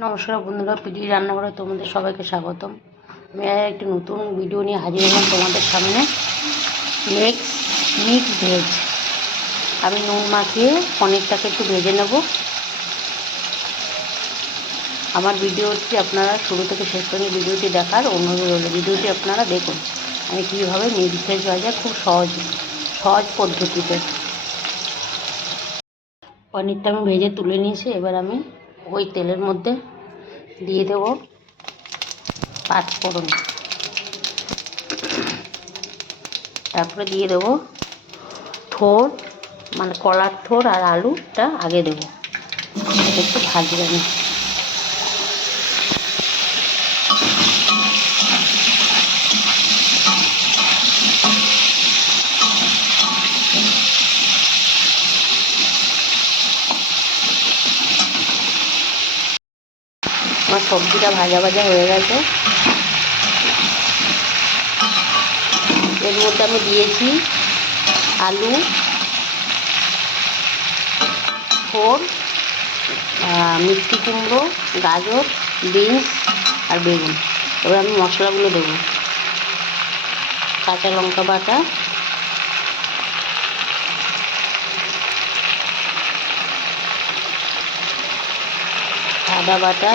নমস্কার বন্ধুরা পিডি রান্নাঘরে তোমাদের সবাইকে স্বাগতম। আমি একটি নতুন ভিডিও নিয়ে হাজির হলাম তোমাদের সামনে। নেক্সট মিক্স ভেজ আমি নুন মাখিয়ে পনিরটাকে একটু ভেজে নেব। আমার ভিডিওটি আপনারা শুরু থেকে শেষ পর্যন্ত ভিডিওটি দেখার অনুরোধ রইল। ভিডিওটি আপনারা দেখুন আমি কীভাবে মিক্স ভেজ ভাজা খুব সহজ সহজ পদ্ধতিতে। পনিরটা আমি ভেজে তুলে নিয়েছি, এবার আমি ওই তেলের মধ্যে দিয়ে দেব পাঁচ ফোড়ন। তারপরে দিয়ে দেব থোর মানে কলার থোর আর আলুটা আগে দেবো। একটু ভাজবে আমার সবজিটা ভাজা ভাজা হয়ে গেছে। এর মধ্যে আমি দিয়েছি আলু ফোর মিষ্টি কুমড়ো, গাজর, বিনস আর বেগুন। এবার আমি মশলাগুলো দেবো। কাঁচা লঙ্কা বাটা। আদা বাটা।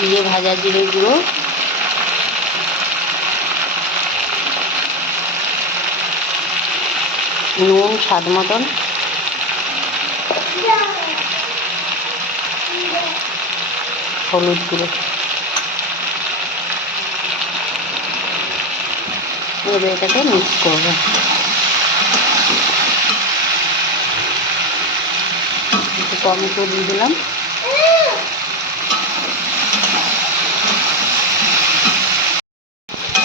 দিয়ে ভাজা জিরে গুঁড়ো। নুন স্বাদ মতন। হলুদ গুঁড়ো। এবার এটাকে মিক্স করব। টমেটো দিয়ে দিলাম।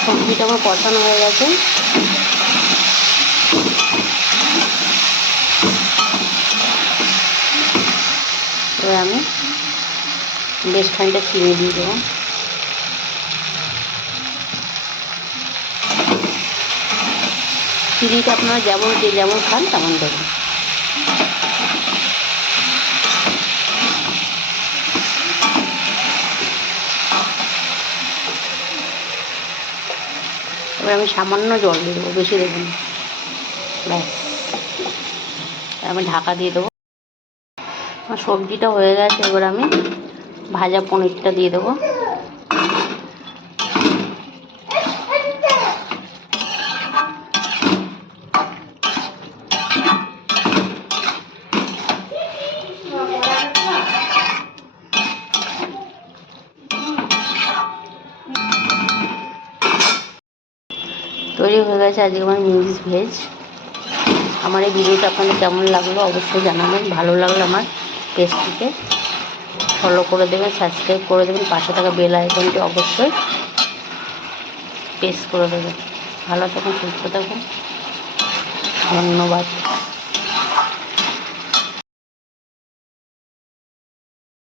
সবজিটা আমার কষানো হয়ে গেছে। এবার আমি বেশ খানিকটা চিনি দিয়ে দেবো। চিনিটা আপনারা যেমন যে যেমন খান, তেমন দেবেন। এবার আমি সামান্য জল দিয়ে দেবো, বেশি দেবো না। ব্যাস। আমি ঢাকা দিয়ে দেবো। আমার সবজিটা হয়ে গেছে, এবার আমি ভাজা পনিরটা দিয়ে দেবো। তৈরি হয়ে গেছে আজকে আমার মিক্স ভেজ আমার এই ভিডিওটা আপনাদের কেমন লাগল অবশ্যই জানাবেন। ভালো লাগল আমার পেজটিকে ফলো করে দেবেন সাবস্ক্রাইব করে দেবেন, পাশে থাকা বেল আইকনটি অবশ্যই প্রেস করে দেবেন। ভালো থাকুন, সুস্থ থাকুন। ধন্যবাদ।